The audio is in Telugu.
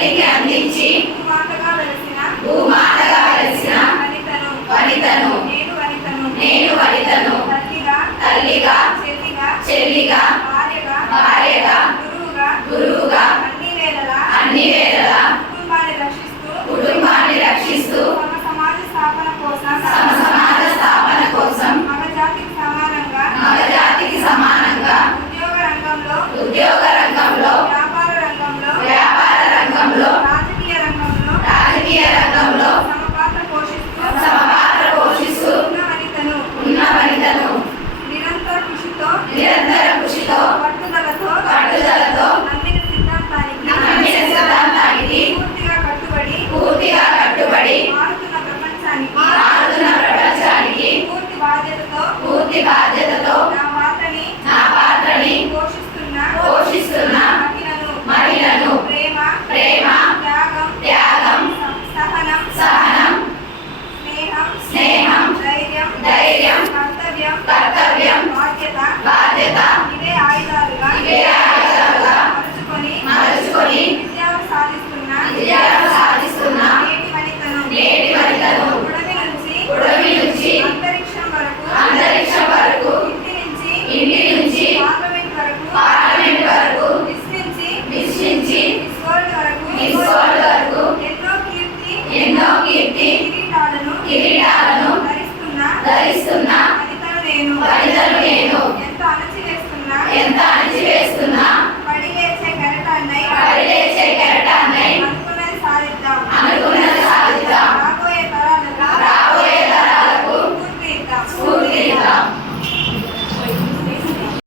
తల్లికి అందించి భూమాతగా వెలిసిన వనితను నేను వనితను తల్లిగా చెల్లిగా భార్యగా గురువుగా అన్ని వేళలా కుటుంబాన్ని రక్షిస్తూ సమాజ స్థాపన కోసం మగజాతికి సమానంగా ఉద్యోగ రంగంలో వ్యాపార రంగంలో రాజకీయ రంగంలో సమపాత్ర పోషిస్తూ ఉన్న వనితను నిరంతర కృషితో పట్టుదలతో నమ్మిన సిద్ధాంతానికి పూర్తిగా కట్టుబడి మారుతున్న ప్రపంచానికి పూర్తి బాధ్యతతో నా పాత్రని పోషిస్తున్న మహిళను ప్రేమ త్యాగం సహనం స్నేహం ధైర్యం కర్తవ్యం బాధ్యత ఇవే ఆయుధాలుగా మలుచుకొని విజయాలు సాధిస్తున్న నేటి వనితను ఉడమి నుంచి అంతరిక్షం వరకు ఇంటి నుంచి పార్లమెంట్ వరకు విశ్వించి మిస్ వరల్డ్ వరకు ఎన్నో కీర్తి కిరీటాలను ధరిస్తున్న వనితను నేను ఎంత అణచివేస్తున్నా పడి లేచే కెరటాన్నై అనుకున్నది సాధిద్దాం రాబోయే తరాలకు స్ఫూర్తి ఇద్దాం.